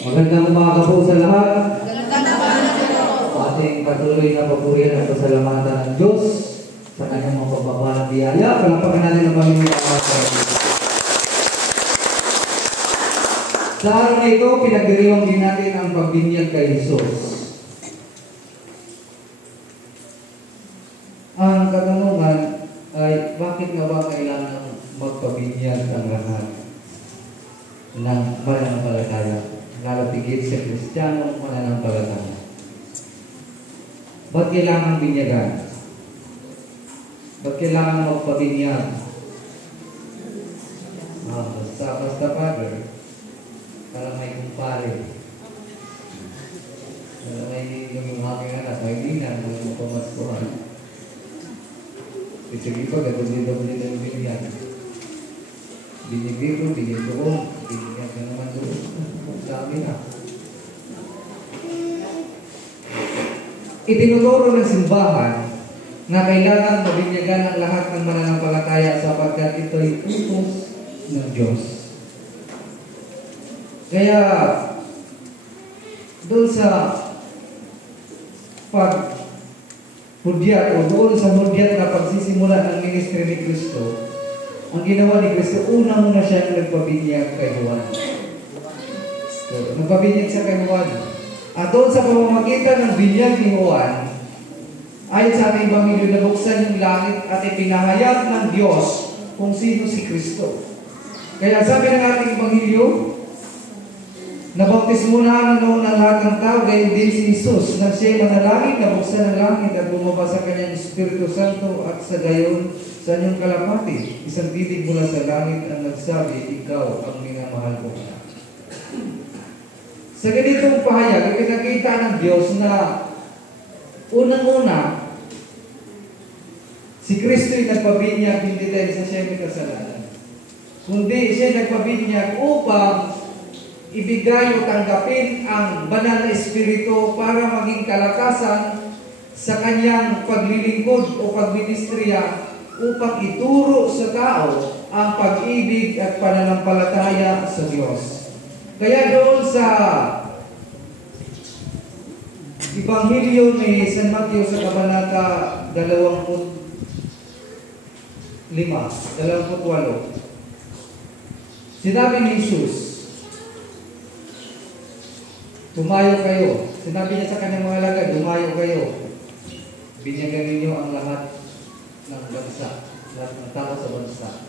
Magandang umaga po sa lahat. Ating patuloy na papurihan at pasalamatan ng Diyos sa kanyang mga pagpapalang biyaya. Palapakan natin ang Panginoon. Sa araw na ito, pinagdiriwang din natin ang pagbinyag kay Jesus. Ang katanungan ay, bakit nga ba kailangan magpabinyag ang lahat ng mananampalataya? Lalo tigit sa Kristiyanong mananampalataya. Ba't kailangan binyagan? Ba't kailangan magpabinyag? Basta Father, parang may kumpare. Parang may yung aking anak, may dinan, may mapamaskuhan. Sige pa, gagawin yung binyag. Binyag ko, binyag ko, binyag ka naman doon. Sabi na. Itinuturo ng simbahan na kailangan mabinyagan ang lahat ng mananampalataya sapagkat ito'y utos ng Diyos. Kaya, doon sa paghudyat o doon sa hudyat na pagsisimula ng ministry ni Kristo, ang ginawa ni Kristo, una muna siya nagpabinyag kay Juan. Nagpabinyag siya kay Juan. At doon sa pamamagitan ng binyag ni Juan, ayon sa ating Ebanghelyo, nabuksan yung langit at ipinahayag ng Diyos kung sino si Kristo. Kaya sabi ng ating Ebanghelyo, nabautismuhan noon ng lahat ng tao, gayon din si Jesus, nang siya'y manalangin, nabuksan ang langit at bumaba sa kanyang Espiritu Santo at sa gayon sa inyong kalapati, isang titig mula sa langit ang nagsabi, ikaw ang minamahal ko. Sa ganitong pahayag, ipinakita ng Diyos na unang-una, si Kristo'y nagpabinyag hindi dahil sa siya'y may kasalanan, kundi siya'y nagpabinyag upang ibigay o tanggapin ang banal na Espiritu para maging kalakasan sa kanyang paglilingkod o pagministriya upang ituro sa tao ang pag-ibig at pananampalataya sa Diyos. Kaya doon sa Ebanghelyo ni San Mateo sa Kabanata 28, sinabi ni Jesus, dumayo kayo. Sinabi niya sa kanyang mga alagad, dumayo kayo. Binyagan ninyo ang lahat ng bansa, lahat ng tao sa bansa.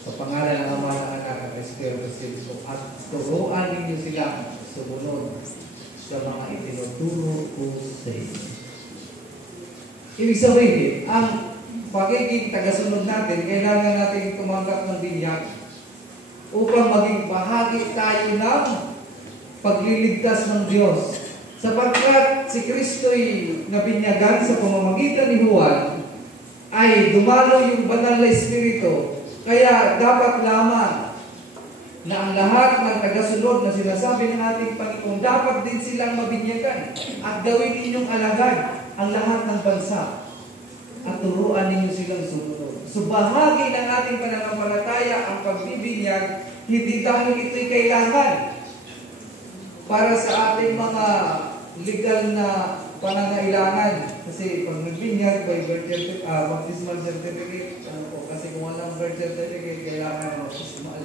Sa pangalan ng Ama, ng Anak at Espiritu Santo, at turuan ninyo silang sumunod sa mga itinuturo ko sa inyo. Ibig sabihin, ang pagiging tagasunod natin, kailangan natin tumanggap ng binyag upang maging bahagi tayo ng pagliligtas ng Diyos. Sapagkat si Kristo'y nabinyagan sa pamamagitan ni Juan, ay dumalo yung banal na Espiritu. Kaya dapat lamang na ang lahat ng tagasunod na sinasabi ng ating Panginoon, dapat din silang mabinyagan at gawin ninyong alagad ang lahat ng bansa at turuan ninyo silang sumunod. So bahagi ng ating pananampalataya ang pagbibinyag, hindi dahil ito'y kailangan para sa ating mga legal na panangailangan. Kasi pag nagbinyag, by baptismal certificate, kasi kung walang birth certificate, kailangan ng baptismal.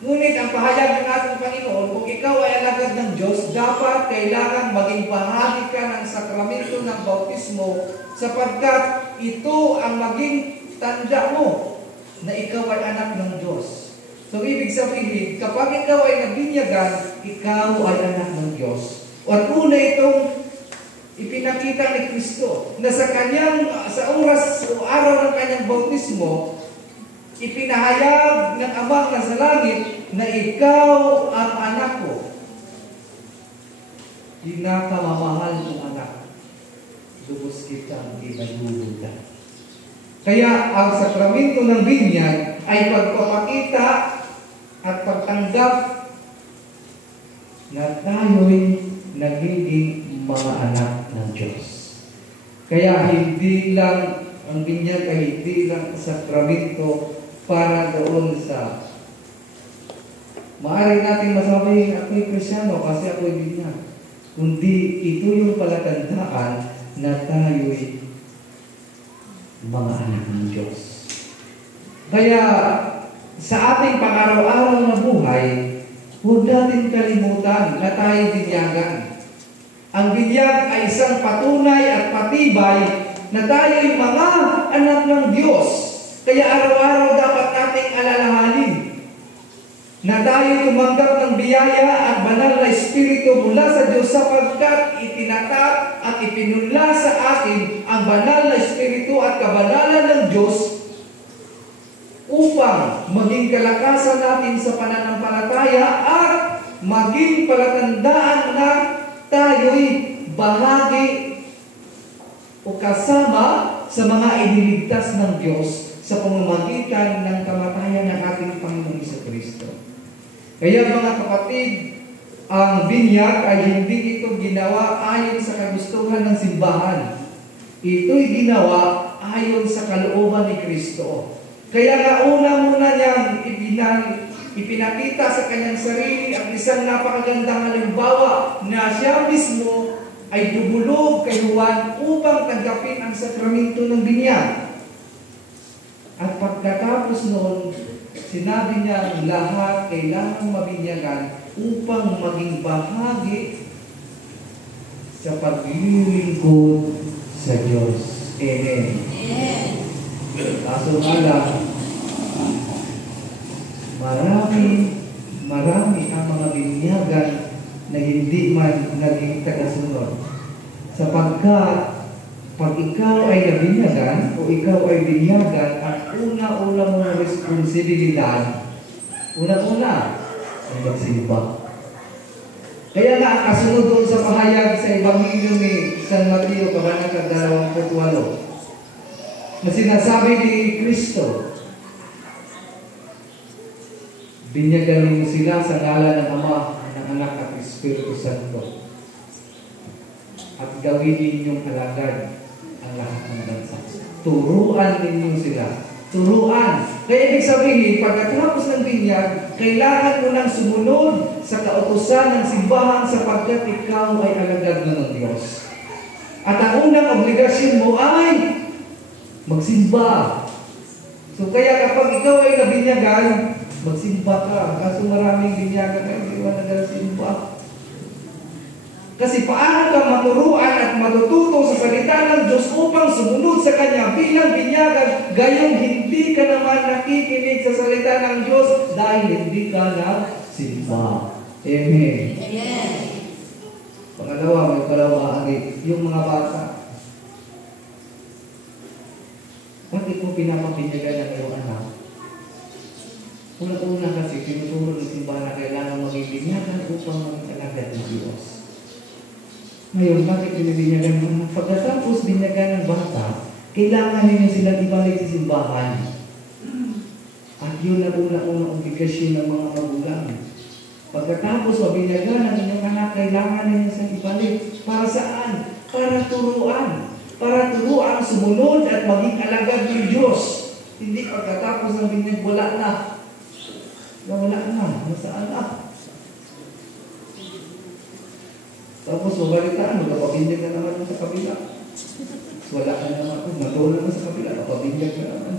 Ngunit ang pahayag ng ating Panginoon, kung ikaw ay alagad ng Diyos, dapat kailangan maging bahagi ka ng sakramento ng bautismo sapagkat ito ang maging tanda mo na ikaw ay anak ng Diyos. So, ibig sabihin, kapag ikaw ay nabinyagan, ikaw ay anak ng Diyos. At una itong ipinakita ni Kristo na sa oras o araw ng kanyang bautismo, ipinahayag ng Amang nasa langit na ikaw ang anak ko. Pinakamamahal mong anak. Lubos kitang inagulutan. Kaya ang sakramento ng binyag ay pagpapakita at pagtanggap na tayo'y nagiging mga anak ng Diyos. Kaya hindi lang ang binyag ay hindi lang sakramento para doon sa Maaari natin masabi, ako'y Kristyano kasi ako'y binyag. Kundi ito yung palatandaan na tayo'y mga anak ng Diyos. Kaya sa ating pang-araw-araw na buhay, huwag natin kalimutan na tayo'y binyagan. Ang binyag ay isang patunay at patibay na tayo'y mga anak ng Diyos. Kaya araw-araw dapat nating alalahanin na tayo tumanggap ng biyaya at banal na Espiritu mula sa Diyos sapagkat itinatag at ipinunla sa atin ang banal na Espiritu at kabanalan ng Diyos upang maging kalakasan natin sa pananampalataya at maging palatandaan na tayo'y bahagi o kasama sa mga iniligtas ng Diyos sa pamamagitan ng kamatayan ng ating Panginoong Jesucristo. Kaya mga kapatid, ang binyag ay hindi ito ginawa ayon sa kagustuhan ng simbahan. Ito'y ginawa ayon sa kalooban ni Kristo. Kaya nga una-muna niyang ipinakita sa kanyang sarili ang isang napakagandang halimbawa na siya mismo ay dumulog kay Juan upang tanggapin ang sakramento ng binyag. At pagkatapos noon, sinabi niya ang lahat kailangang mabinyagan upang maging bahagi sa paglilingkod sa Diyos. Amen. Kaso nga lang, marami ang mga binyagan na hindi man naging tagasunod. Sapagkat pag ikaw ay nabinyagan o ikaw ay binyagan, at una-una mong responsibilidad, una-una ay magsimba. Kaya nga ang kasunod doon sa pahayag sa Ebanghelyo ni San Mateo, Kabanata 28, na sinasabi ni Kristo, binyagan mo sila sa ngalan ng Ama, ng Anak at Espiritu Santo, at gawin ninyong alagad ang lahat ng bansa. Turuan ninyo sila. Turuan. Kaya ibig sabihin, pagkatapos ng binyag, kailangan mo nang sumunod sa kautusan ng simbahan sapagkat ikaw ay alagad na ng Diyos. At ang unang obligasyon mo ay magsimba. So kaya kapag ikaw ay nabinyagan, magsimba ka. Kaso maraming binyagan ay hindi mo nagsimba. Kasi paano ka maturuan at matututo sa salita ng Diyos upang sumunod sa Kanya bilang binyagan, gayong hindi ka naman nakikinig sa salita ng Diyos dahil hindi ka nagsimba. Amen. Amen. Pangalawa, may kalawaan yung mga bata. Bakit mo pinapabinyagan ng iyong anak? Una-una kasi, tinuturo ng simbahan na kailangan maging binyagan upang maging alagad ng Diyos. Ngayon, bakit binibinyagan mo? Pagkatapos binyagan ng bata, kailangan ninyo silang ibalik sa simbahan. At yun ang una-unang obligasyon ng mga magulang. Pagkatapos mabinyagan ng inyong anak, kailangan ninyo silang ibalik. Para saan? Para turuan. Para turuan, sumunod at maging alagad ng Diyos. Hindi pagkatapos ng binyag, wala na. Wala na. Nasaan na? Tapos mabalitaan, magpapabindag na naman sa kabila. Wala ka naman, natulog na sa kabila, magpapabindag na naman.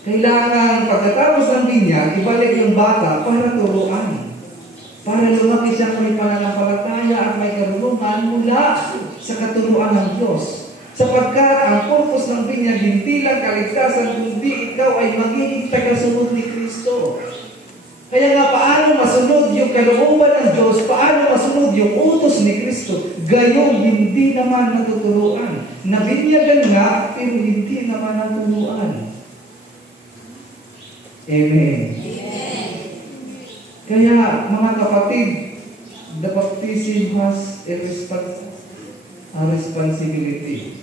Kailangan pagkatapos ng binyag, ibalik yung bata para turuan. Para lumaki siya may pananampalataya at may karunungan mula sa katuruan ng Diyos. Sapagkat ang purpose ng binyag hindi lang kaligtasan, kundi ikaw ay magiging tagasunod ni Kristo. Kaya nga, paano masunod yung kalooban ng Diyos, paano masunod yung utos ni Kristo, gayong hindi naman natuturuan. Nabinyagan nga, pero hindi naman natuturuan. Amen. Amen. Kaya, mga kapatid, the baptism has a responsibility.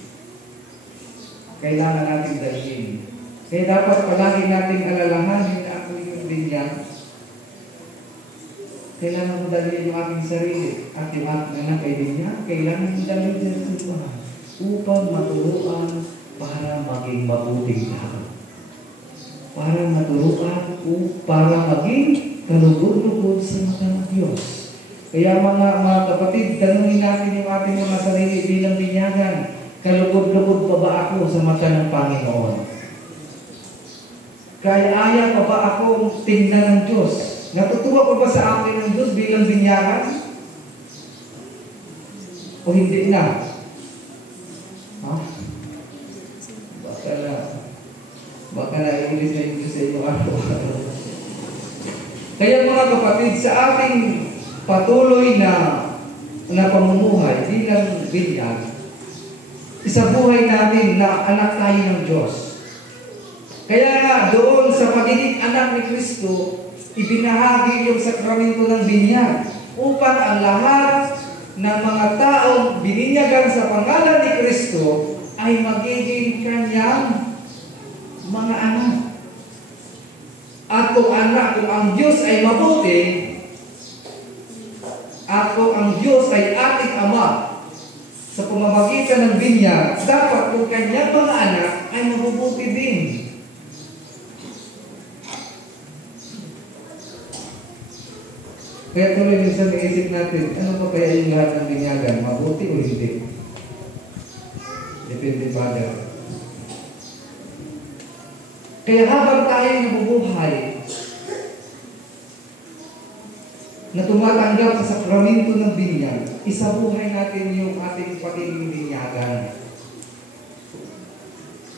Kailangan natin dalhin. Kaya dapat palagi natin alalahanin na ako yung binyag. Kailangan mo dalhin yung aking sarili at yung aking anak ay binyag. Kailangan mo dalhin sa simbahan upang maturuan para maging mabuting tao. para maturuan o para maging kalugod-lugod sa mata ng Diyos. Kaya mga kapatid, tanungin natin yung ating mga sarili bilang binyagan, kalugod-lugod pa ba ako sa mata ng Panginoon? Kaya pa ba akong tingnan ng Diyos? Natutuwa pa ba sa akin ng Diyos bilang binyagan? O hindi na? Ha? Baka na-English na English sa inyo araw-araw. Kaya mga kapatid, sa ating patuloy na pamumuhay bilang binyag, isabuhay natin na anak tayo ng Diyos. Kaya nga doon sa pagiging anak ni Kristo, ibinahagi yung sakramento ng binyag upang ang lahat ng mga taong bininyagan sa pangalan ni Kristo ay magiging kanyang mga anak. At kung ang Diyos ay mabuti, at kung ang Diyos ay ating Ama, sa pamamagitan ng binyag, dapat kung kanyang mga anak ay mabubuti din. Kaya tuloy minsan naisip natin, ano pa kaya yung lahat ng binyagan? Mabuti o hindi? Depende Father. Kaya habang tayo nabubuhay, na tumatanggap sa sakramento ng binyag, isabuhay natin yung ating pagiging binyagan.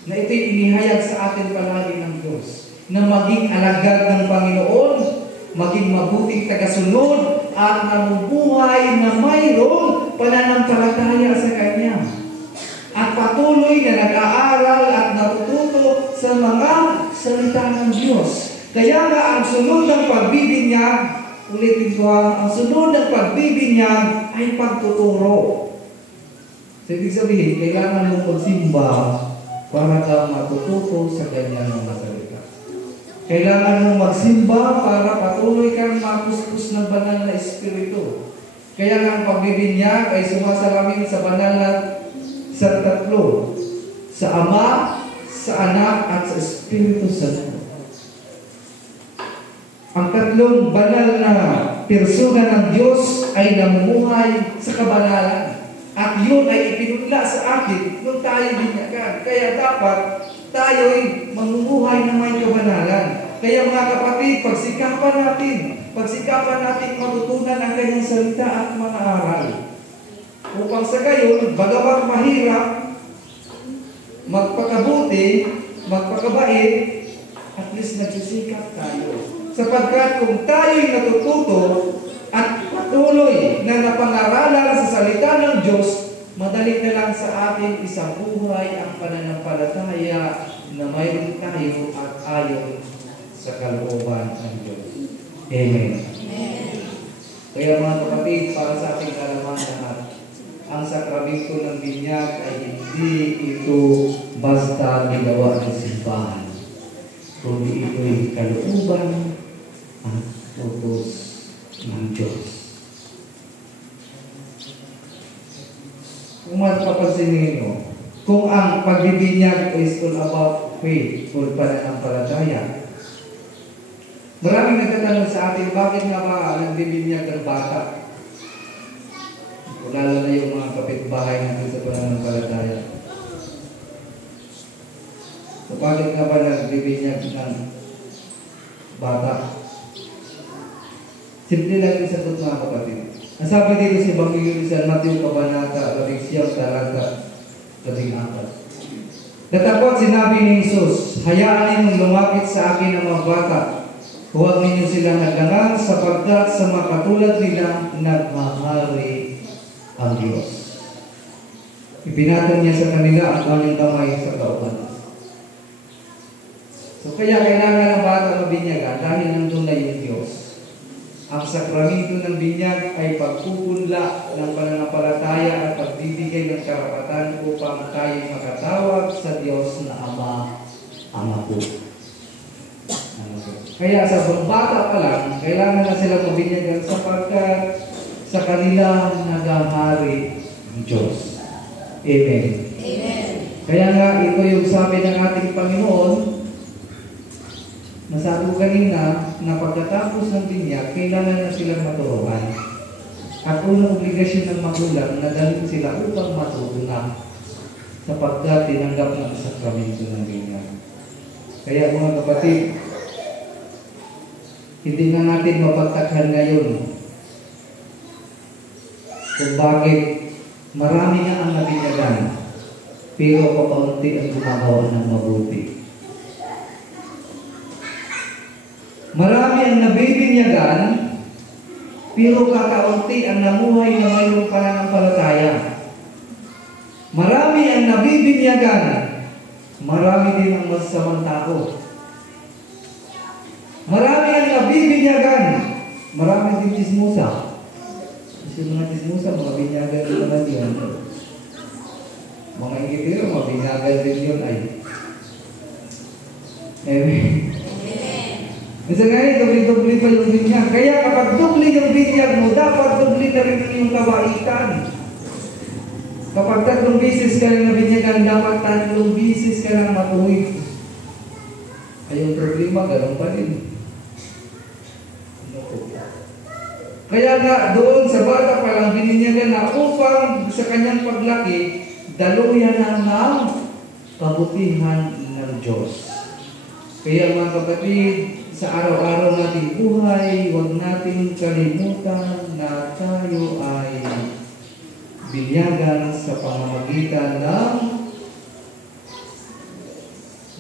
Na ito'y inihayag sa atin palagi ng Diyos. Na maging alagad ng Panginoon, maging mabuting tagasunod, at namubuhay na mayroong pananampalataya sa Kanya. At patuloy na nag-aaral at natututo sa mga salita ng Diyos. Kaya nga ang sunod ng pagbibinyag, ulitin ko ang sunod ng pagbibinyag ay pagtuturo. So, ibig sabihin, kailangan mong magsimba para kang matututo sa ganyan mga salita. Kailangan mong magsimba para patuloy kang mapuspos ng banal na Espiritu. Kaya nga ang pagbibinyag ay sumasalamin sa banal na sa tatlo, sa Ama, sa Anak, at sa Espiritu Santo. Ang tatlong banal na persona ng Diyos ay namumuhay sa kabanalan. At yun ay ipinunla sa atin nung tayo binyagan. Kaya dapat tayo'y mamumuhay na may kabanalan. Kaya mga kapatid, pagsikapan natin matutunan ang kanyang salita at mga aral. Upang sa gayon, bagamat mahirap, magpakabuti, magpakabait, at least nagsisikap tayo. Sapagkat kung tayo'y natututo at patuloy na napangaralan sa salita ng Diyos, madali na lang sa atin isang buhay ang pananampalataya na mayroon tayo at ayon sa kalooban ng Diyos. Amen. Kaya mga kapatid, para sa ating kalaman lahat, ang sakramento ng binyag ay hindi ito basta ginawa ng simbahan, kundi ito'y kalooban at utos ng Diyos. Kung mapapansin ninyo, kung ang pagbibinyag is all about faith, full pananampalataya, maraming nagtatanong sa atin, bakit nga ba nagbibinyag ng bata? Lalo na yung mga kapitbahay natin sa pananampalataya. So, bakit nga ba nagbibinyag ng bata? Simple lang yung sagot mga kapatid. Ang sabi dito sa Ebanghelyo sa Mateo Kabanata 11 talata 14. Datapot sinabi ni Jesus, hayaan ninyong lumapit sa akin ang mga bata. Huwag ninyo silang hadlangan sapagkat sa mga katulad nila nagmahari ang Diyos. Ipinatong niya sa kanila ang kanyang kamay sa kauban. So kaya kailangan ng bata mabinyagan dahil nandun na yung Diyos. Ang sakramento ng binyag ay pagpupunla ng pananampalataya at pagbibigay ng karapatan upang tayo makatawag sa Diyos na Ama, Ama po. Kaya sa bata pa lang, kailangan na sila mabinyagan sapagkat sa kanila nagahari ang Diyos. Amen. Amen. Kaya nga, ito yung sabi ng ating Panginoon, Nasabi ko kanina na pagkatapos ng binyag, kailangan na silang maturuan. At unang obligasyon ng magulang na dalhin sila upang matuto na sapagkat tinanggap ng sakramento ng binyag. Kaya mga kapatid, hindi na natin mapagtakhan ngayon kung bakit marami nga ang nabinyagan pero kapaunti ang gumagawa ng mabuti. Marami ang nabibinyagan pero kakaunti ang namuhay na mayroong pananampalataya. Marami ang nabibinyagan, marami din ang masasamang tao. Marami ang nabibinyagan, marami din chismosa. Kasi mga chismosa, mga binyagan din naman yun. Mga ingitiro, mga binyagan din yun ay. Amen. Kasi ngayon, doble-doble pa yung binyag. Kaya kapag doble yung binyag mo, dapat doble na rin yung kabaitan. Kapag 3 bisis ka lang nabinyagan, dapat 3 bisis ka lang matuwid. Ay yung problema, ganun pa rin. Kaya nga doon sa bata pa lang bininyagan na upang sa kanyang paglaki, daluyan na ng kabutihan ng Diyos. Kaya mga kapatid, sa araw-araw nating buhay, huwag natin kalimutan na tayo ay binyagan sa pamamagitan ng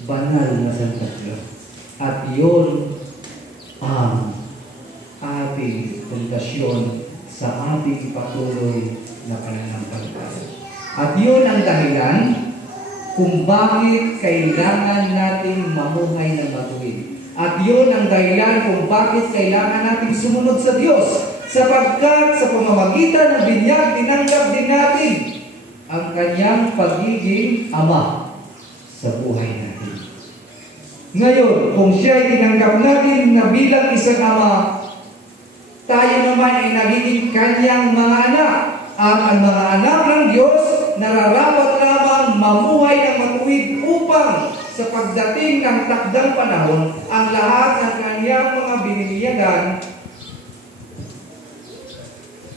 banal na Santa Cruz. At yun ang ating pundasyon sa ating patuloy na pananampalataya. At yun ang dahilan kung bakit kailangan nating mamuhay ng matuwid. At yun ang dahilan kung bakit kailangan nating sumunod sa Diyos. Sapagkat sa pamamagitan ng binyag, tinanggap din natin ang kanyang pagiging Ama sa buhay natin. Ngayon, kung siya ay tinanggap natin na bilang isang Ama, tayo naman ay nagiging kanyang mga anak. At ang mga anak ng Diyos nararapat lamang mamuhay ng matuwid upang sa pagdating ng takdang panahon, ang lahat ng kanyang mga biniliyagan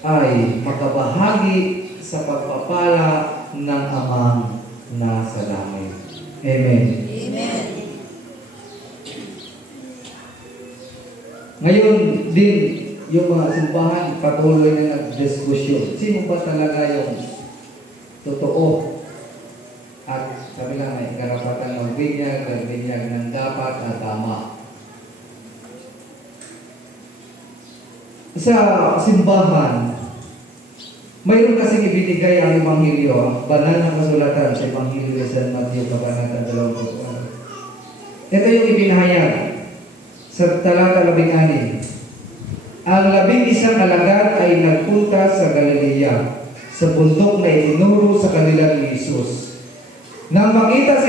ay makabahagi sa pagpapala ng Amang nasa langit. Amen. Amen. Ngayon din, yung mga simbahan patuloy na nagdiskusyon. Sino ba talaga yung totoo? At sabi lang ay karapatan ng binyag ng dapat at tama. Sa simbahan, mayroon kasing ibinigay ang Ebanghelyo, ang banal na kasulatan sa Ebanghelyo ni San Mateo, Kabanata 24. Ito yung ipinahayag sa talata 16. Ang 11 alagad ay nagpunta sa Galilea, sa bundok na itinuro sa kanila ni Jesus. Nang makita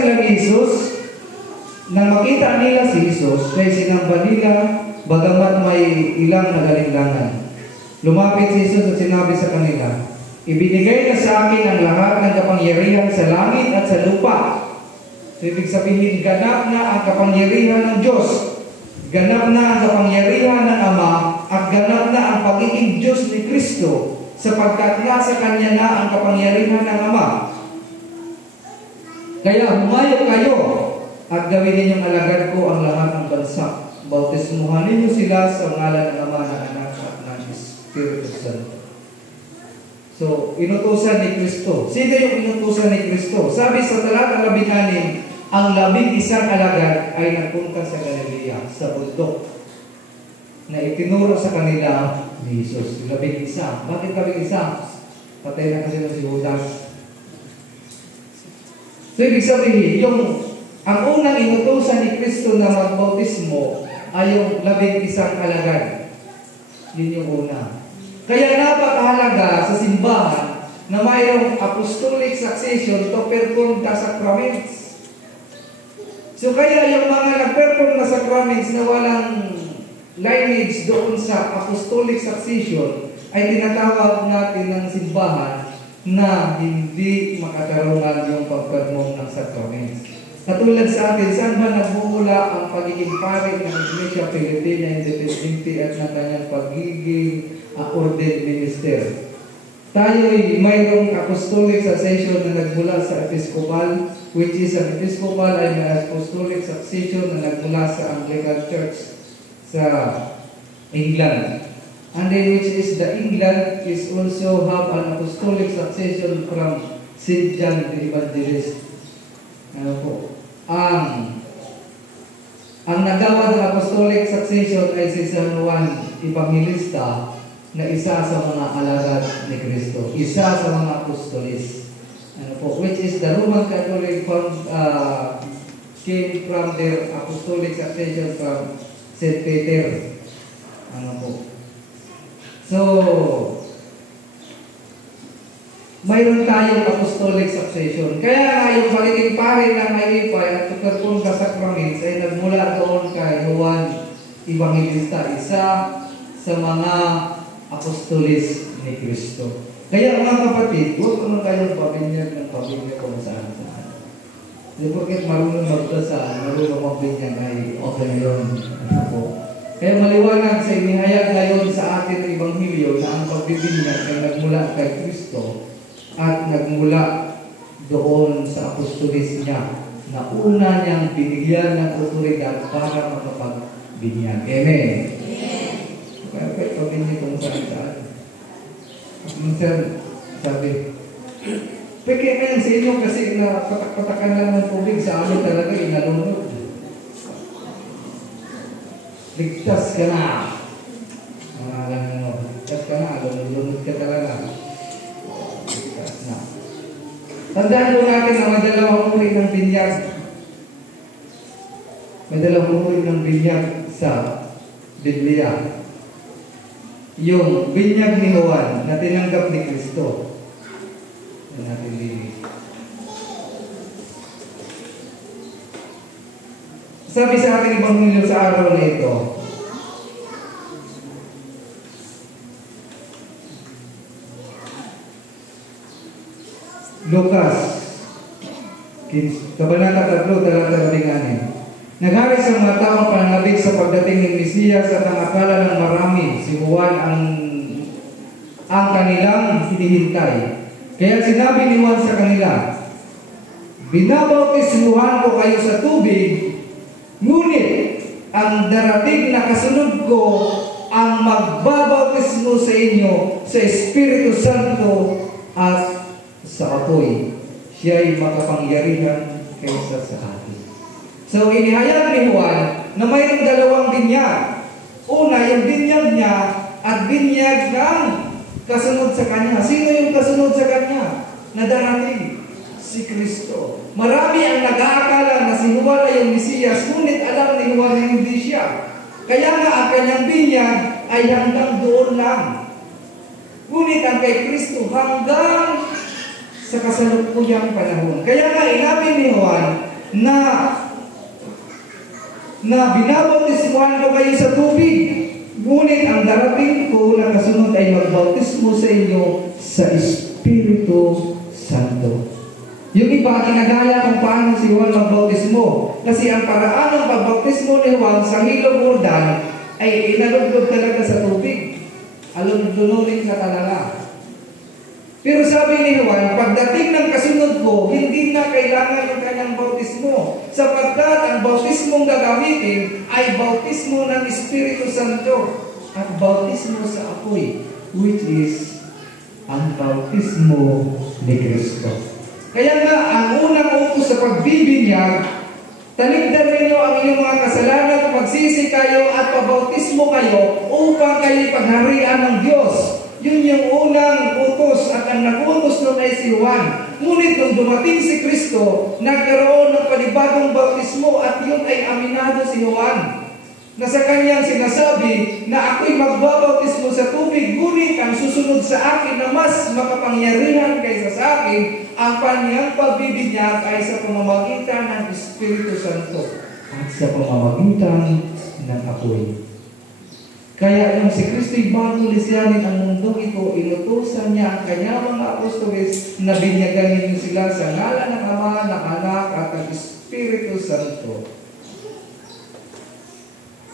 nila si Jesus, kay sinamba nila, bagamat may ilang nagalinlangan. Lumapit si Jesus at sinabi sa kanila, ibinigay na sa akin ang lahat ng kapangyarihan sa langit at sa lupa. So, ibig sabihin, ganap na ang kapangyarihan ng Diyos. Ganap na ang kapangyarihan ng Ama at ganap na ang pagiging Diyos ni Kristo sapagkat nasa Kanya na ang kapangyarihan ng Ama. Kaya humayo kayo at gawin ninyong alagad ko ang lahat ng bansa. Bautismuhan ninyo sila sa ngalan ng Ama, ng Anak at ng Espiritu Santo. So, inutusan ni Kristo. Sino yung inutusan ni Kristo? Sabi sa talata 16, ang 11 alagad ay nagpunta sa Galilea, sa bundok, na itinuro sa kanila ni Jesus. 11. Bakit 11? Patay na kasi na si Judas. So, ibig sabihin, ang unang inutusan ni Kristo na magbautismo ay yung 11 alagad. Yun yung una. Kaya napakahalaga sa simbahan na mayroong apostolic succession to perform the sacraments. So kaya yung mga nag-perform na sacraments na walang lineage doon sa apostolic succession ay tinatawag natin ng simbahan na hindi makatarungan yung pag-perform ng sacraments. Katulad sa atin, saan ba nagmumula ang pagiging pari ng Iglesia Pilipina Independiente at ng kanyang pagiging ordained minister? Tayo'y mayroong apostolic succession na nagmula sa Episcopal, which is ang Episcopal ay may apostolic succession na nagmula sa Anglican Church sa England. And then which is the England is also have an apostolic succession from St. John the Evangelist. Ano po? Ang nagawa ng apostolic succession ay si San Juan Evangelista na isa sa mga alagad ni Kristo. Isa sa mga apostolis. Ano po? Which is the Roman Catholic came from their apostolic succession from St. Peter. Ano po? So, mayroon tayong apostolic succession. Kaya nga yung pagiging pari ng IEPA at tukarpon ka sacraments ay nagmula doon kay Juan Evangelista, isa sa mga apostolis ni Kristo. Kaya mga kapatid, huwag naman kayong pabinyag ng pabinyag kung saan-saan. Hindi porket marunong magbasa, marunong magbinyag ay okay yun. Ano po? Kaya maliwanag sa inihayag ngayon sa atin ng Ebanghelyo na ang pagbibinyag ay nagmula kay Kristo at nagmula doon sa apostolis niya na una niyang binigyan ng otoridad para makapagbinyag. Amen? Amen. Kaya pwede pabinyag kung saan-saan. Minsan, sabi, pwede ngayon sa inyo kasi na patak-patakan lang ng tubig sa amin talaga inalunod. Ligtas ka na. Ligtas ka na. Lunod ka talaga. Ligtas na. Tandaan po natin na may dalawang uri ng binyag. May dalawang uri ng binyag sa Biblia. Yung binyag ni Juan na tinanggap ni Kristo. Yan natin linig. Sabi sa ating Ebanghelyo sa araw na ito, Lucas, Kabanata 3, talata 16. Nagharis ang mga taong pananabik sa pagdating ng Mesiyas at ang akala ng marami, si Juan ang kanilang hinihintay. Kaya sinabi ni Juan sa kanila, binabautismuhan ko kayo sa tubig, ngunit ang darating na kasunod ko ang magbabautismo sa inyo sa Espiritu Santo at sa apoy. Siya'y makapangyarihan kaysa sa atin. So, inihayag ni Juan na mayroong dalawang binyag. Una, yung binyag niya at binyag ng kasunod sa kanya. Sino yung kasunod sa kanya? Na darating? Si Kristo. Marami ang nag-aakala na si Juan ay yung Mesiyas, ngunit alam ni Juan na hindi siya. Kaya nga ang kanyang binyag ay hanggang doon lang. Ngunit ang kay Kristo hanggang sa kasalukuyang panahon. Kaya nga inabi ni Juan na binabautismuhan ko kayo sa tubig, ngunit ang darating ko na kasunod ay magbautismo sa inyo sa Espiritu Santo. Yung iba, kinagaya kung paano si Juan magbautismo. Kasi ang paraan ng pagbautismo ni Juan sa Hilong Jordan ay inalugdog talaga sa tubig. Alunod-lunurin ka talaga. Pero sabi ni Juan, pagdating ng kasunod ko, hindi na kailangan yung kanyang bautismo. Sapagkat ang bautismong gagamitin ay bautismo ng Espiritu Santo at bautismo sa apoy, which is ang bautismo ni Kristo. Kaya nga, ang unang utos sa pagbibinyag, taligdan ninyo ang inyong mga kasalanan, magsisi kayo at pabautismo kayo upang kayo pagharian ng Diyos. Yun yung unang utos at ang nag-utos nun ay si Juan. Ngunit nung dumating si Kristo, nagkaroon ng panibagong bautismo at yun ay aminado si Juan. Na sa kanyang sinasabi na ako'y magbabautismo sa tubig, ngunit ang susunod sa akin na mas makapangyarihan kaysa sa akin, ang kanyang pagbibinyag ay sa pamamagitan ng Espiritu Santo at sa pamamagitan ng apoy. Kaya nung si Kristo'y bago lisyanin ang mundong ito, inutusan niya ang kanyang mga apostoles na binyagan ninyo sila sa ngalan ng Ama, ng Anak at ng Espiritu ganito,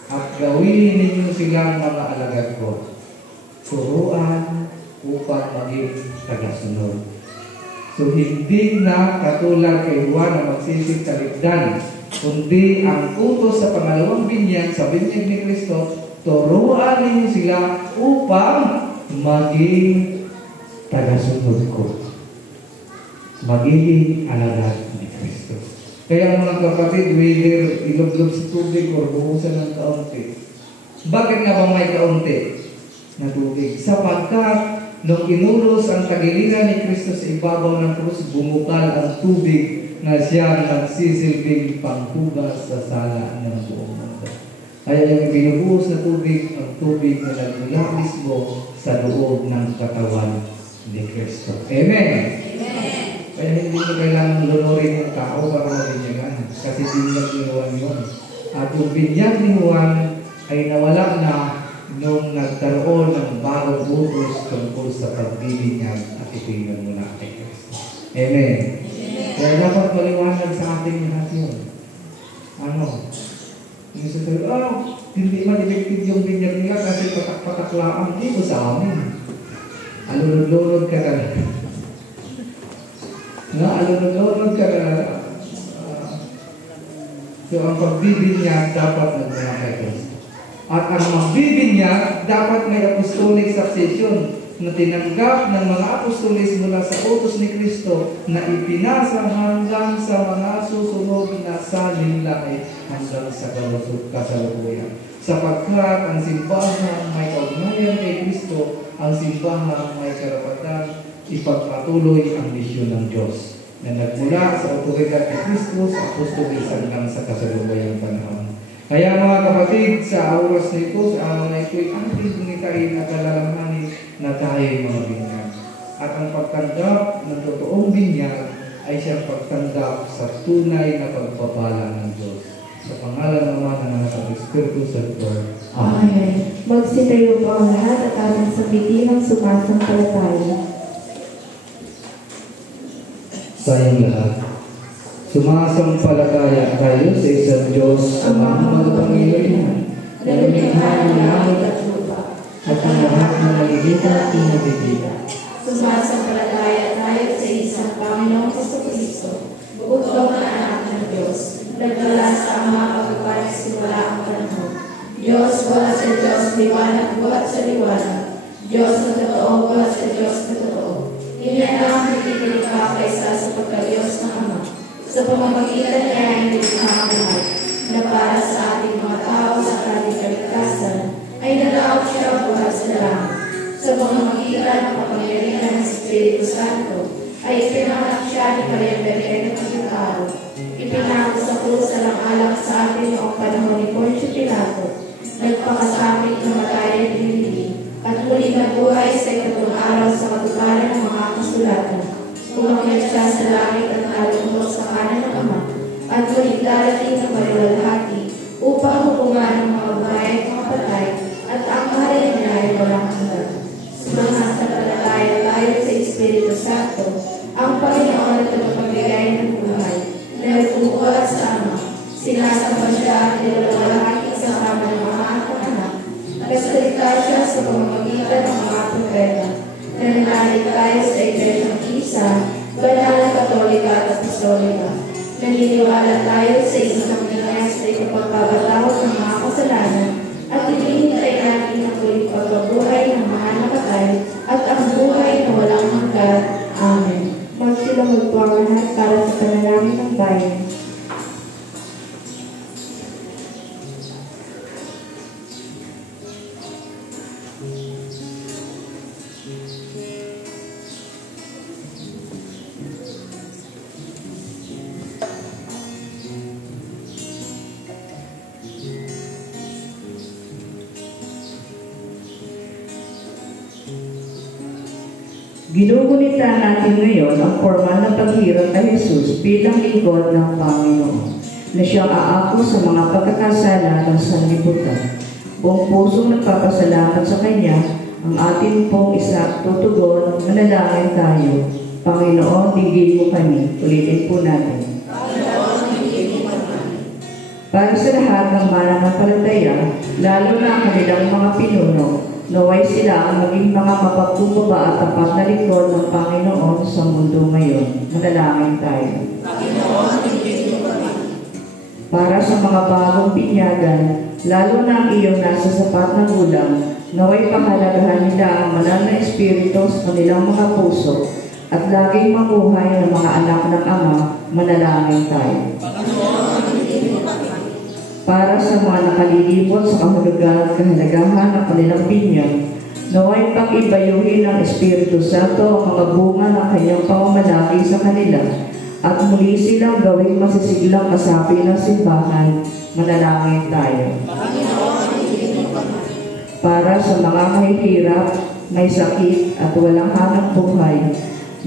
at gawin ninyo silang mga alagad ko, turuan upang maging tagasunod. So hindi na katulad kay Juan na magsisig sa ligdan, kundi ang utos sa pangalawang binyag, sa binyag ni Kristo, turuan ninyo sila upang maging tagasunod ko. Magiging alagad ni Kristo. Kaya mga kapatid, whether ilog-log sa tubig o buhusan ng kaunti. Bakit nga ba may kaunti na tubig? Sapagkat nung inuros ang kagiliran ni Kristo sa ibabaw ng krus, bumukal ang tubig na siya nagsisilbing panghugas sa sala ng buong mundo. Kaya yung binubuhos na tubig, ang tubig na nagmula mismo sa loob ng katawan ni Kristo. Amen? Amen. Kaya hindi nyo kailangan lunurin yung tao para mabinyagan. Kasi binyag ni Juan yun. At yung binyag ni Juan ay nawala na nung nagkaroon ng bagong utos tungkol sa pagbibinyag at itinan mula kay Kristo. Amen. Kaya dapat maliwanag sa ating lahat yun. Ano? Yung sasabi, hindi man effective yung binyag nila kasi patak-pataklaan. Hindi ko sa amin. Alunod-lunod ka talaga. Alunod-lunod ka talaga. So ang pagbibinyag dapat nagmula kay Kristo. At ang magbibinyag, dapat may apostolic succession na tinanggap ng mga apostolis mula sa utos ni Kristo na ipinasa hanggang sa mga susunod na salinlay hanggang sa kasalukuyan. Sapagkat ang simbahan may kaugnayan kay Kristo, ang simbahan may karapatan ipagpatuloy ang misyon ng Diyos na nagmula sa otoridad ni Kristo sa apostolis hanggang sa kasalukuyang panahon. Kaya mga kapatid, sa oras nito, sa araw na ito, ang pinagnitain at alalahanin na tayo mga binyag. At ang pagtanggap ng totoong binyag ay siyang pagtanggap sa tunay na pagpapala ng Diyos. Sa pangalan naman ng Anak at Espiritu Santo. Amen. Magsitayo po ang lahat at ating sabihin ang sumasampalataya. Sayang lahat. Sumasampalataya tayo sa isang Diyos amang magpanginoon na lumikha ng langit at lupa at ang lahat ng nalilita at pinabibigyan. Sumasampalataya tayo sa isang Panginoong Jesucristo, bukod na anak ng Diyos, nagdala sa Ama pagkapalit simula ang panahon. Diyos, wala sa Diyos, liwanag, buhat sa liwanag. Diyos na totoo, wala sa Diyos na totoo. Inianang nagtitinigpa kaysa sa pagka-Diyos ng Ama. Sa pamamagitan niya ay nilikha ang lahat, na para sa ating mga tao sa ating kaligtasan, ay nalaot siya buhat sa langit. Sa pamamagitan ng kapangyarihan ng Espiritu Santo, ay ipinanganak siya ni Maria Virgen ng Pagkakaro. Ipinako sa krus alang-alang sa atin noong panahon ni Poncio Pilato. Nagpakasakit na matay at pinili, at muli nabuhay sa ikatlong araw sa katuparan ng mga kasulatan. Umakyat siya sa langit at nalungkot sa kanan ng Ama, at muling darating na mariwalhati upang hukuman ang mga babae at mga patay, at ang mahal niya ay walang hanggan. Sumasampalataya tayo sa Espiritu Santo, ang Panginoon at tagapagbigay ng buhay, na nagtungkol sa Ama. Sinasamba siya at nilalawalhati sa kama ng mga anak. Nagsalita siya sa pamamagitan ng mga propeta. Nananalig tayo sa Iglesyang Isa, banal na Katolika at Apostolika. Naniniwala tayo sa isang Panginoon sa ipagpapatawad ng mga kasalanan at hinihintay natin ang muling pagkabuhay ng mga nakatay at ang buhay na walang hanggan. Amen. Magsilamod po ang lahat para sa panalangin ng bayan. Ginugunita natin ngayon ang formal na paghirap kay Jesus bilang lingkod ng Panginoon na siyang aako sa mga pagkakasala ng sanlibutan. Buong pusong nagpapasalamat sa Kanya ang ating pong isa tutugon, manalangin tayo. Panginoon, digin mo kami. Ulitin po natin. Panginoon, digin mo kami. Para sa lahat ng mananampalataya, lalo na ang kanilang mga pinuno, naway sila ang maging mga mapagkumbaba at tapat na lingkod ng Panginoon sa mundo ngayon. Manalangin tayo. Para sa mga bagong binyagan, lalo na ang iyong nasa sapat na gulang, naway pahalagahan nila ang banal na Espiritu sa kanilang mga puso at laging mamuhay ng mga anak ng Ama. Manalangin tayo. Para sa mga nakalilimot sa kahulugan at kahalagahan ng kanilang binyag, naway pag-ibayuhin ng Espiritu Santo ang mga bunga ng kanyang pamamalaki sa kanila at muli silang gawing masisiglang kasapi ng simbahan. Manalangin tayo. Para sa mga mahihirap, may sakit at walang hanap buhay,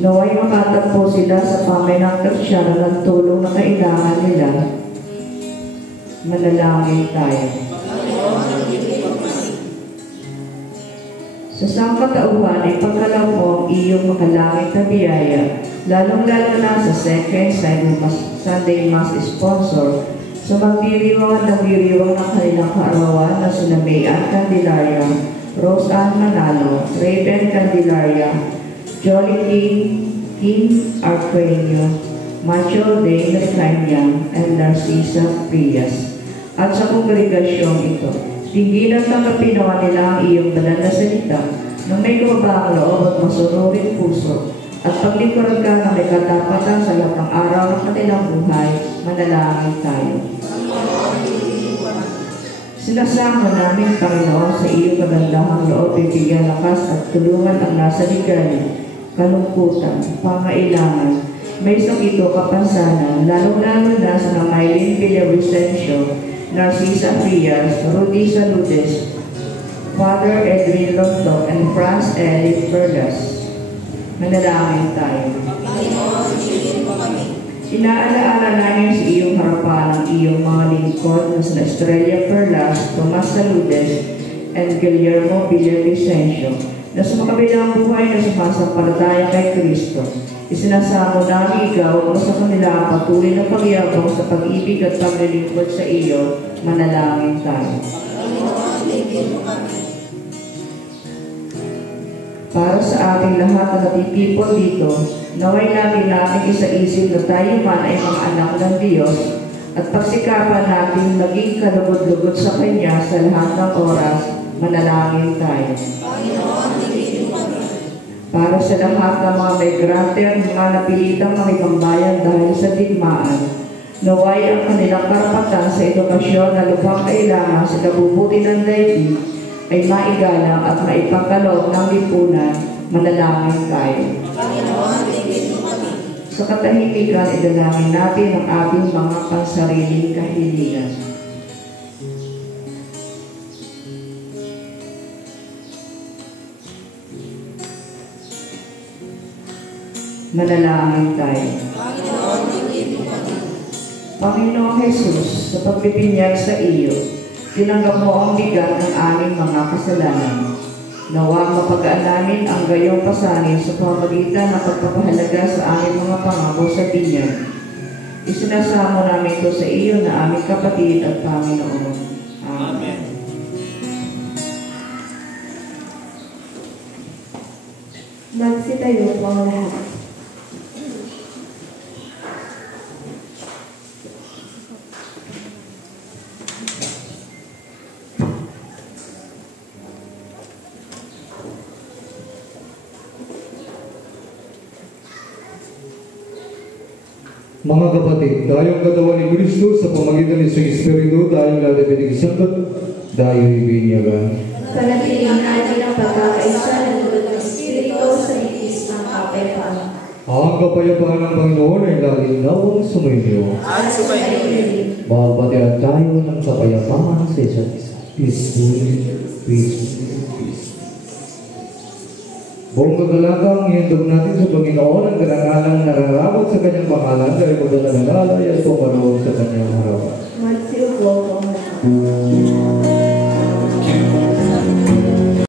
naway makatagpo sila sa pamayanan Kristiyano ng tulong na kailangan nila. Manalangin tayo. Sa sangkatauhan ay pagkalaw mo ang iyong makalangit na biyaya, lalong-lalo na sa second Sunday Mass sponsor, sa magdiriwang at nagdiriwang ng kanilang kaarawan na sina May Ann Candelaria, Rose Ann Manalo, Raven Candelaria, Jolly King Arquenio, Macho Day Nascanyang, and Narcisa Frias. At sa kongregasyong ito, tinggilan tanggapin naman nila ang iyong banal na salita ng may kababaang loob at masunurin puso at paglingkuran ka na may katapatan sa lahat ng araw ng kanilang buhay. Manalangin tayo. Sinasama namin, Panginoon, sa iyong magandahang loob, bibigyan lakas at tulungan ang nasa ligalig, kalungkutan, pangailangan, may sakit o kapansanan, lalong-lalo na sa Maylin Villavicencio, Narcisa Frias, Rudy Saludes, Father Edwin Lonto, and Franz Eli Perlas. Manalangin tayo. Inaalaala namin sa iyong harapan ang iyong mga lingkod na sa Estrella Perlas, Tomas Saludes, and Guillermo Villavicencio, na sa makabilang buhay na sumasampalataya kay Kristo. Isinasamo namin ikaw sa kanila ang patuloy na pagyabong sa pag-ibig at paglilingkod sa iyo. Manalangin tayo. Para sa ating lahat na natitipon dito, naway namin natin isa-isip na tayo man ay mga anak ng Diyos at pagsikapan natin maging kalugod-lugod sa Kanya sa lahat ng oras. Manalangin tayo. Para sa lahat ng mga migrante at mga napilitang makipagbayan dahil sa digmaan, naway ang kanilang karapatan sa edukasyon na lubhang kailangan sa kabubuti ng daigdig ay maigalang at maipagkaloob ng lipunan. Manalangin tayo. Sa katahimikan, idalangin natin ang ating mga pansariling kahilingan. Manalangin tayo. Panginoong Jesus, sa pagbibinyag sa iyo, tinanggap mo ang bigat ng aming mga kasalanan. Nawa mapagaan namin ang gayong pasanin sa pamamagitan ng pagpapahalaga sa aming mga pangako sa binyag. Isinasamo namin ito sa iyo na aming kapatid at Panginoon. Amen. Magsitayo po ang lahat. Mga kapatid, tayong katawan ni Kristo sa pamagitan ng isang Espiritu, tayong lahat ay pinagsangkat, tayong ibinyagan. Panatilihan natin ang pagkakaisa ng dulot ng Espiritu sa ligis ng kapayapaan. Ang kapayapaan ng Panginoon ay laging nawang sumainyo. At sumainyo. Magbatian tayo ng kapayapaan sa isa't isa. Peace. Buong kagalagang ihintog natin sa Panginoon ang karangalang nararamot sa kanyang pangalan dahil magdala ng alay at pumalawag sa kanyang harapan. Magsiupo ang lahat.